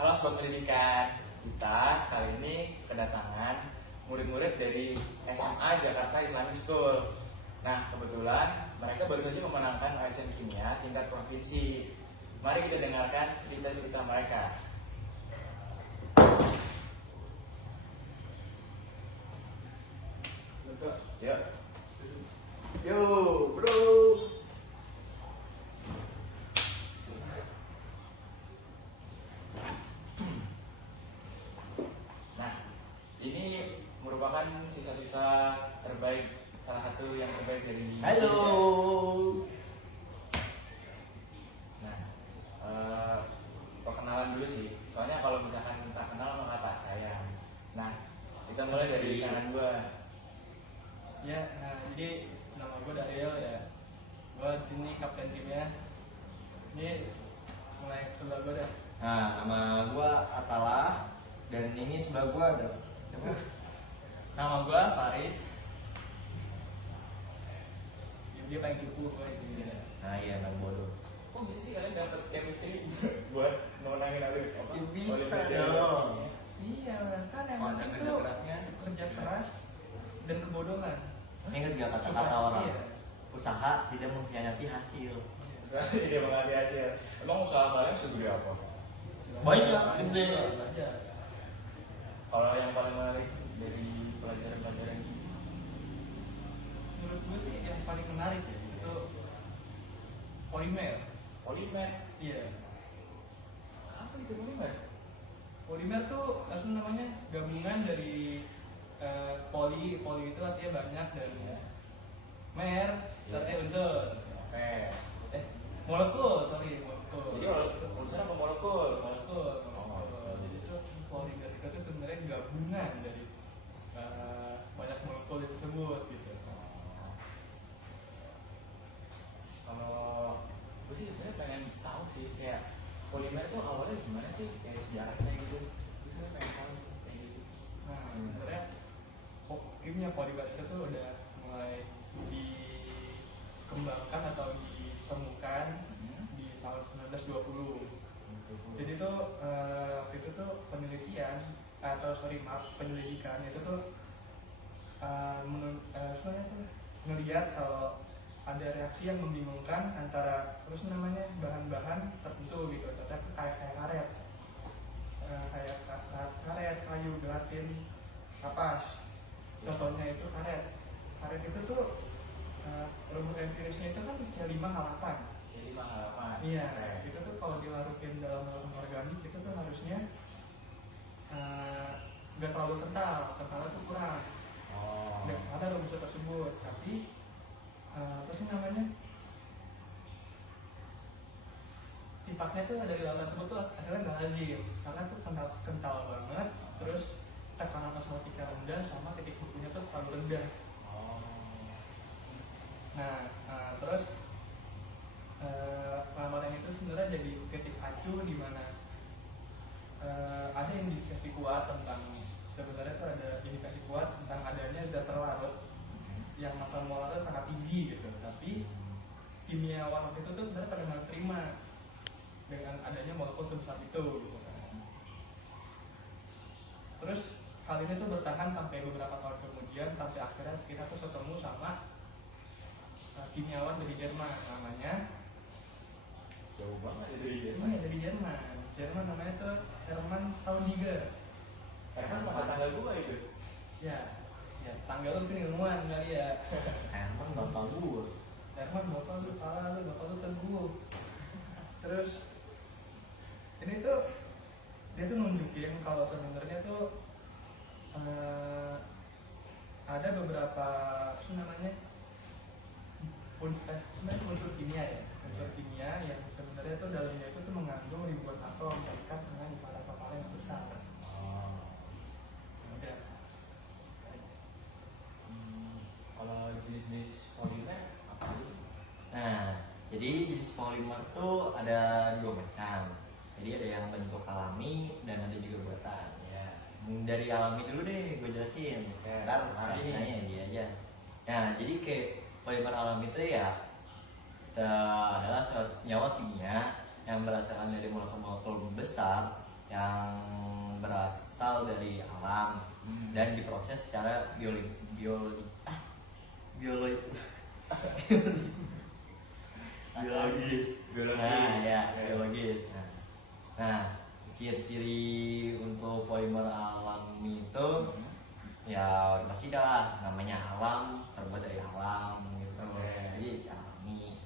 Halo Sobat Pendidikan, kita kali ini kedatangan murid-murid dari SMA Jakarta Islamic School. Nah, kebetulan mereka baru saja memenangkan ASN Kimia tingkat provinsi. Mari kita dengarkan cerita-cerita mereka. Yuk. Yo, bro. Nah, ini merupakan siswa-siswa terbaik, salah satu yang terbaik dari Halo. Nah, perkenalan dulu sih. Soalnya kalau misalkan minta kenal maka tak sayang. Nah, kita mulai dari kanan gua. Ya, nah jadi nama gue Daryl ya. Gue sini kapten timnya. Ini mulai sebelah gue dah. Nah, nama gua Atala dan ini sebelah gua ada. Nama gue Faris. Dia paling cupu gue ini. Nah, iya anak bodoh. Kok bisa sih kalian dapet chemistry buat menangin aku apa? Ya, bisa Olimpiade? dong. Iya, kan emang Ada itu kerja kerasnya. kerja keras dan kebodohan. Ingat gak kata-kata orang? Iya. Usaha tidak mengkhianati hasil. Berarti dia mengambil hasil. Emang usaha kalian segede apa? Banyak, gede. Banyak. Kalau yang paling menarik dari pelajaran-pelajaran ini, Menurut gue sih yang paling menarik ya itu polimer. polimer. Iya. Apa itu polimer? Polimer tuh langsung namanya gabungan dari poli itu artinya banyak dan mer artinya unsur. Oke. Molekul, molekul. Jadi unsur apa molekul? molekul. Jadi itu polimer itu tuh sebenarnya gabungan dari banyak molekul tersebut gitu. Kalau gue sih sebenarnya pengen tahu sih kayak polimer itu awalnya gimana sih, kayak sejarahnya gitu. Gue sebenarnya pengen tahu kayak gitu. Nah, sebenarnya kimia polimer itu tuh udah mulai dikembangkan atau ditemukan di tahun 1920. Jadi tuh waktu itu tuh penelitian penyelidikan itu tuh ngelihat kalau ada reaksi yang membingungkan antara terus namanya bahan-bahan tertentu gitu, tapi kayak karet, karet, kayu, gelatin, kapas. Contohnya itu karet. Karet itu tuh rumus empirisnya itu kan C5H8. Jadi halaman. Iya, itu tuh kalau dilarutin dalam organik itu tuh harusnya nggak terlalu kental, kentalnya tuh kurang. Oh. Nggak ada rumus tersebut, tapi apa sih namanya? Sifatnya tuh dari lawan tersebut tuh adalah nggak lazim, karena tuh kental banget, terus tekanan osmotika rendah sama titik bukunya tuh terlalu rendah. Oh. Nah, terus pengamatan itu sebenarnya jadi titik acu di mana ada indikasi kuat tentang sebenarnya tuh ada indikasi kuat tentang adanya zat terlarut yang massa molarnya sangat tinggi gitu, tapi kimia waktu itu tuh sebenarnya pada nggak terima dengan adanya molekul sebesar itu gitu kan. Terus hal ini tuh bertahan sampai beberapa tahun kemudian, sampai akhirnya kita tuh ketemu sama kimiawan dari Jerman namanya. Jauh banget ya dari Jerman. Iya, dari Jerman. Jerman namanya tuh Hermann Staudinger. Herman mah tanggal gua itu. Ya, tanggal lu mungkin ilmuwan kali ya. Emang bapak gua. Herman bapak lu salah, bapak lu teguh. Terus ini tuh dia tuh nunjukin kalau sebenarnya tuh ada beberapa apa namanya unsur kimia ya, unsur kimia yang sebenarnya tuh dalamnya itu tuh mengandung ribuan atom terikat dengan partikel yang besar. Oh. Udah. Kalau jenis-jenis polimer apa sih? Nah, jadi jenis polimer tuh ada dua macam. Jadi ada yang bentuk alami dan ada juga buatan. Ya. Dari alami dulu deh, gue jelasin. Oke, Ntar alami. rasanya dia aja. Nah, jadi kayak polimer alami itu ya adalah suatu senyawa kimia yang berdasarkan dari molekul-molekul besar yang berasal dari alam dan diproses secara biologis. Nah, ya, biologis. Nah, ciri-ciri untuk polimer alami itu ya pasti dah namanya alam, terbuat dari alam gitu. Jadi alami.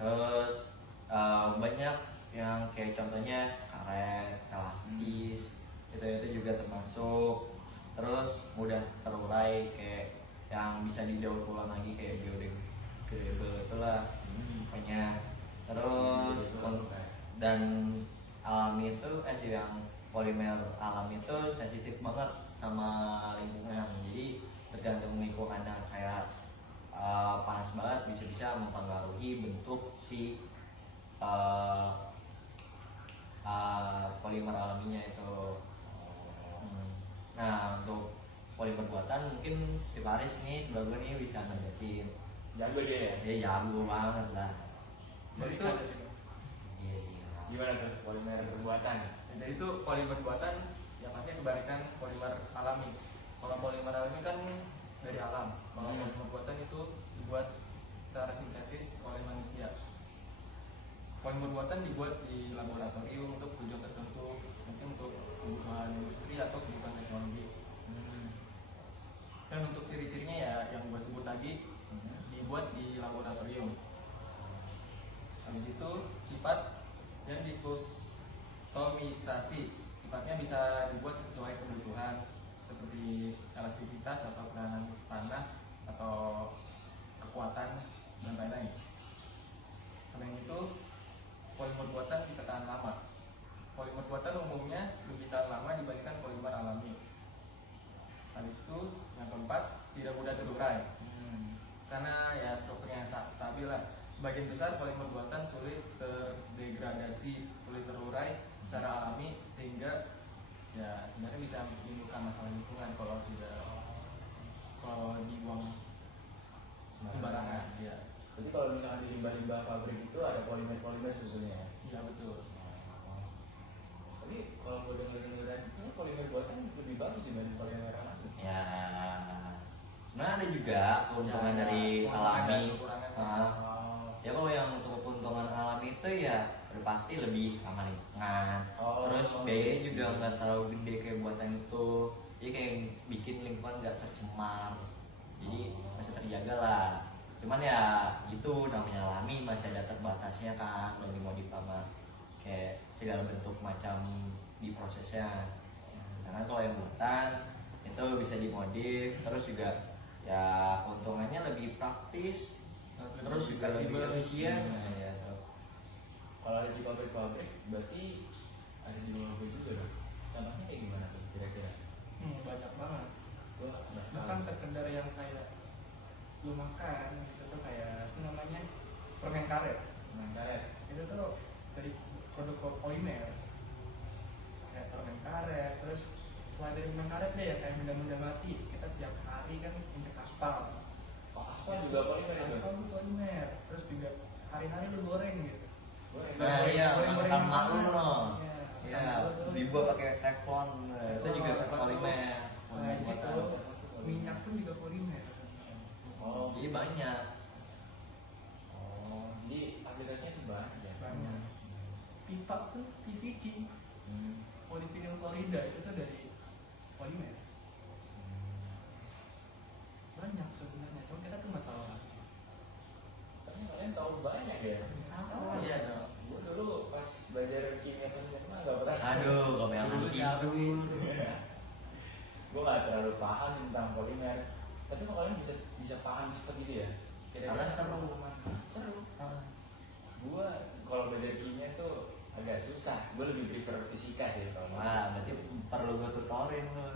Terus banyak yang kayak contohnya karet, elastis, itu juga termasuk. Terus mudah terurai kayak yang bisa didaur ulang lagi kayak biodegradable itulah banyak. Terus dan alami itu yang polimer alami itu sensitif banget sama lingkungan, jadi tergantung lingkungannya kayak panas banget bisa mempengaruhi bentuk si polimer alaminya itu. Nah untuk polimer buatan mungkin si Paris nih sebagai nih bisa ngejelasin. Jago dia ya? Dia jago banget lah. Jadi itu Iya sih. Gimana tuh polimer buatan? Jadi itu polimer buatan yang pasti kebalikan polimer alami. Kalau polimer alami kan dari alam. Kalau polimer buatan itu dibuat secara sintetis oleh manusia. Polimer buatan dibuat di laboratorium untuk tujuan tertentu, mungkin untuk kebutuhan industri atau kebutuhan teknologi. Dan untuk ciri-cirinya ya yang gue sebut tadi, dibuat di laboratorium. Habis itu sifat dan dikustomisasi, sifatnya bisa dibuat sesuai kebutuhan seperti elastisitas atau kenalan panas atau kekuatan dan lain-lain. Selain itu polimer buatan bisa tahan lama. Polimer buatan umumnya lebih tahan lama dibandingkan polimer alami. Habis itu yang keempat, tidak mudah terurai. Karena ya strukturnya stabil lah. Sebagian besar polimer buatan sulit terdegradasi, sulit terurai secara alami, sehingga ya sebenarnya bisa menimbulkan masalah lingkungan kalau dibuang sembarangan. Ya. Jadi kalau misalnya di limbah-limbah pabrik itu ada polimer-polimer sebetulnya ya? Iya betul. Tapi kalau gue dengar itu polimer buatan lebih bagus dibanding polimer alami. Ya, sebenarnya ada juga keuntungan dari alami. Ya kalau yang untuk keuntungan alami itu ya udah pasti lebih ramah lingkungan. Terus biayanya juga nggak terlalu gede kayak buatan itu. Jadi kayak bikin lingkungan nggak tercemar. Jadi masih terjaga lah. Cuman ya gitu namanya alami masih ada terbatasnya kan, dan dimodif sama kayak segala bentuk macam di prosesnya. Karena kalau yang buatan itu bisa dimodif, terus juga ya keuntungannya lebih praktis, terus juga lebih efisien. Ya, kalau ada di pabrik-pabrik berarti ada di luar negeri juga dong. Contohnya kayak gimana tuh kira-kira? Banyak banget. Gua Bahkan sekedar yang kayak lu makan gitu tuh kayak namanya permen karet. Permen karet Itu tuh dari produk polimer kayak permen karet. Terus selain dari permen karet deh ya kayak benda-benda mati, kita tiap hari kan injek aspal. aspal juga polimer itu? Aspal itu polimer. Terus juga hari-hari lu goreng gitu. nah iya, masakan mak lu no. Iya. Iya, dibuat pakai teflon, itu juga polimer. Nah, gitu. Minyak pun juga polimer. Oh, Jadi banyak. oh, jadi aplikasinya tuh banyak ya? Banyak. Pipa tuh PVC, polyvinyl klorida itu tuh dari polimer. Banyak sebenarnya, cuma kita tuh nggak tahu. Ternyata kalian tahu banyak ya? Tahu Iya dong. Gue dulu pas belajar kimia mah nggak pernah. Aduh, kok yang nanti Gue nggak terlalu paham tentang polimer. Tapi kok kalian bisa paham seperti itu ya? Karena seru. Seru. Gue kalau belajar kimia tuh agak susah. Gue lebih prefer fisika sih kalau. Wah, berarti perlu gue tutorin lu.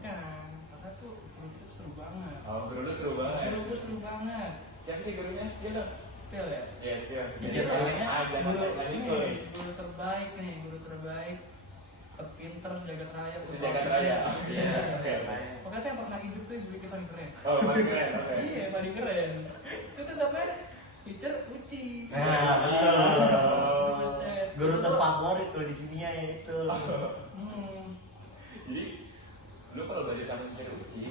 Kan, karena tuh guru itu seru banget. Oh, guru lu seru banget. Guru gue seru banget. Siapa sih gurunya? Setia dong. Phil ya? Iya, Setia. Iya, gurunya. Guru terbaik nih, guru terbaik. Terpinter, sejagat raya. Sejagat raya. Iya, oke. Pokoknya yang pernah hidup tuh guru kita paling keren. Oh, paling keren. Oke. Iya, paling keren. Itu tuh namanya teacher Uci. Nah, betul. Buset, guru terfavorit kalau di kimia ya itu. Jadi lu kalau belajar sama teacher Uci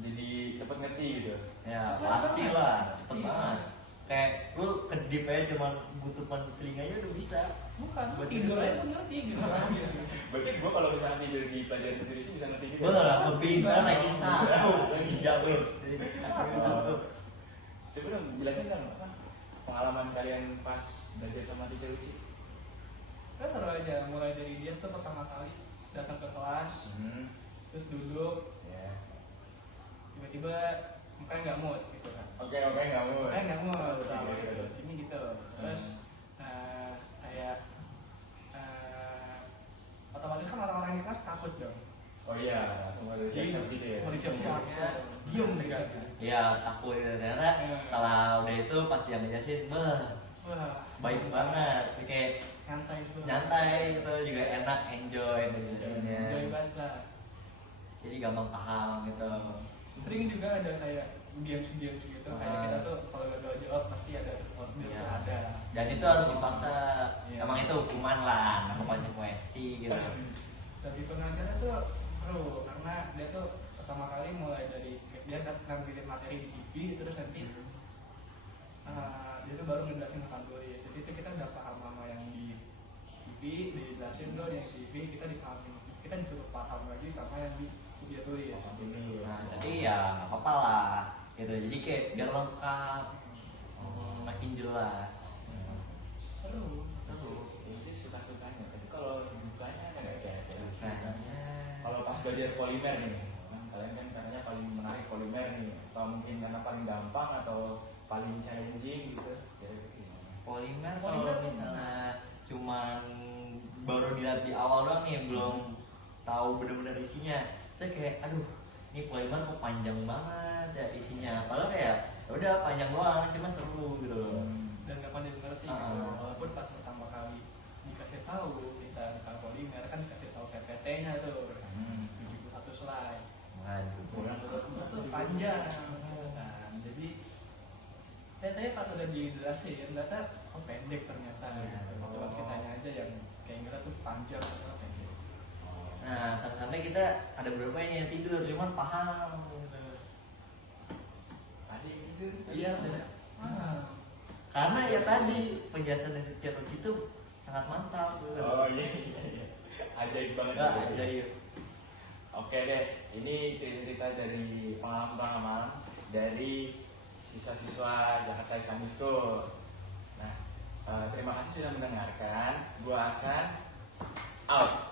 jadi cepet ngerti gitu. Ya pastilah, cepet banget. Kayak lu kedip aja cuman butuh telinganya udah bisa. Bukan, Buat tidur tidur aja ngerti gitu. Berarti gua kalau misalnya tidur di pelajaran teacher Uci bisa ngerti juga. Bisa ranking 1 dijamin. Coba dong jelasin dong apa pengalaman kalian pas belajar sama teacher Uci. Kan seru aja, mulai dari dia tuh pertama kali datang ke kelas, terus duduk, Ya. tiba-tiba mukanya nggak mood gitu kan. Oke, nggak mau. Nggak mood, Gitu. ini gitu. Terus kayak otomatis kan orang-orang di kelas takut dong. Oh iya, langsung ada siap gitu ya. Mau dicap-cap, diem deh kan. Ya takut ya, ternyata setelah udah itu pas dia ngejelasin, Wah, baik banget, kayak nyantai tuh. nyantai gitu juga enak, enjoy ngejelasinnya. Enjoy banget lah. Jadi gampang paham gitu. Sering juga ada kayak diam-diam gitu, kayak kita tuh kalau udah jawab pasti ada outfit Ya. ada. Dan itu harus dipaksa. Iya. Emang itu hukuman lah, nama konsekuensi gitu. Dan di pengajaran tuh seru karena dia tuh pertama kali mulai dari dia ngambilin materi di TV terus nanti dia tuh baru ngejelasin tentang tulis. Jadi itu kita udah paham sama yang di TV, dijelasin dulu yang di TV kita dipahamin, kita disuruh paham lagi sama yang di dia tulis. Nah, jadi ya nggak apa-apa lah gitu. Jadi kayak biar lengkap, makin jelas. Seru. Ini suka-sukanya. Tapi kalau dukanya kan kayak Kayaknya kalau pas belajar polimer nih, kan kalian kan katanya paling menarik polimer nih. Atau mungkin karena paling gampang atau paling challenging gitu. polimer kalau misalnya cuman baru dilihat di awal doang nih, belum tahu bener-bener isinya, itu kayak aduh ini polimer kok panjang banget ya isinya. Padahal kayak ya udah panjang doang, cuma seru gitu loh. Dan gak pandai mengerti gitu. Walaupun pas pertama kali dikasih tahu kita tentang polimer kan dikasih tahu PPT-nya tuh 71 slide. Waduh, Itu panjang kan. Jadi ternyata pas udah dijelasin ternyata pendek ternyata gitu. Cuma kitanya aja yang kayak ngira tuh panjang atau pendek. Nah, sampai kita ada beberapa ini yang tidur, cuman paham. Tadi tidur. Iya, Karena ya tadi penjelasan dari Cerut itu sangat mantap. Oh iya. Ajaib banget. Nggak, ajaib. Oke deh, ini cerita dari pengalaman dari siswa-siswa Jakarta Islamic School. Nah, terima kasih sudah mendengarkan. Gua Hasan, out.